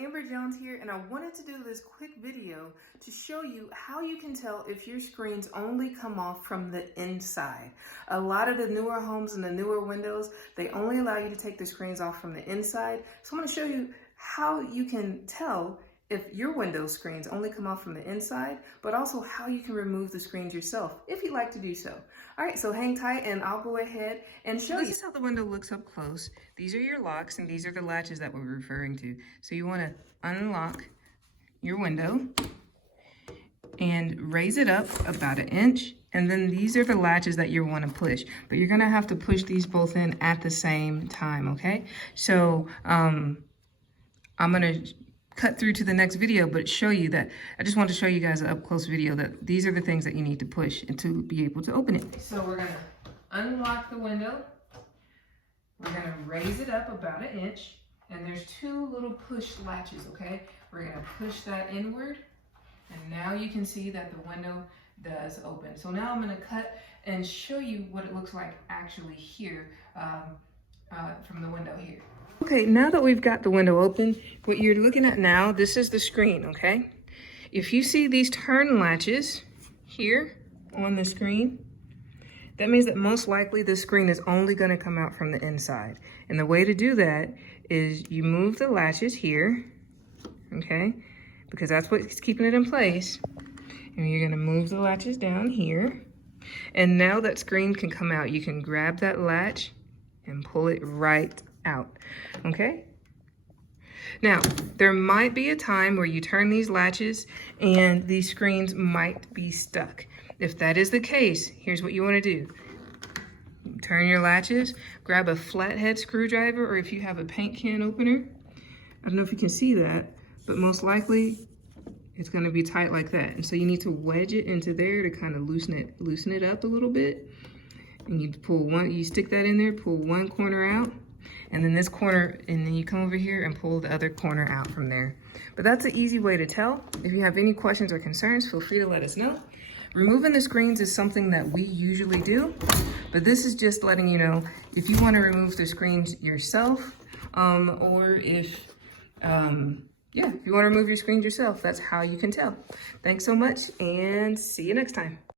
Amber Jones here, and I wanted to do this quick video to show you how you can tell if your screens only come off from the inside. A lot of the newer homes and the newer windows, they only allow you to take the screens off from the inside. So I'm going to show you how you can tell if your window screens only come off from the inside, but also how you can remove the screens yourself, if you'd like to do so. All right, so hang tight and I'll go ahead and show you. This is how the window looks up close. These are your locks and these are the latches that we're referring to. So you wanna unlock your window and raise it up about 1 inch. And then these are the latches that you wanna push, but you're gonna have to push these both in at the same time, okay? So I'm gonna cut through to the next video, but show you that, I just want to show you guys an up close video that these are the things that you need to push and to be able to open it. So we're gonna unlock the window. We're gonna raise it up about 1 inch, and there's 2 little push latches, okay? We're gonna push that inward, and now you can see that the window does open. So now I'm gonna cut and show you what it looks like actually here from the window here. Okay, now that we've got the window open, what you're looking at now, this is the screen, okay? If you see these turn latches here on the screen, that means that most likely the screen is only gonna come out from the inside. And the way to do that is you move the latches here, okay? Because that's what's keeping it in place. And you're gonna move the latches down here. And now that screen can come out. You can grab that latch and pull it right out, okay? Now, there might be a time where you turn these latches and these screens might be stuck. If that is the case, here's what you want to do. Turn your latches, grab a flathead screwdriver, or if you have a paint can opener, I don't know if you can see that, but most likely it's going to be tight like that. And so you need to wedge it into there to kind of loosen it up a little bit. And you pull one, you stick that in there, pull one corner out, and then this corner, and then you come over here and pull the other corner out from there. But that's an easy way to tell. If you have any questions or concerns, feel free to let us know. Removing the screens is something that we usually do, but this is just letting you know if you want to remove the screens yourself, or if you want to remove your screens yourself, that's how you can tell. Thanks so much, and see you next time.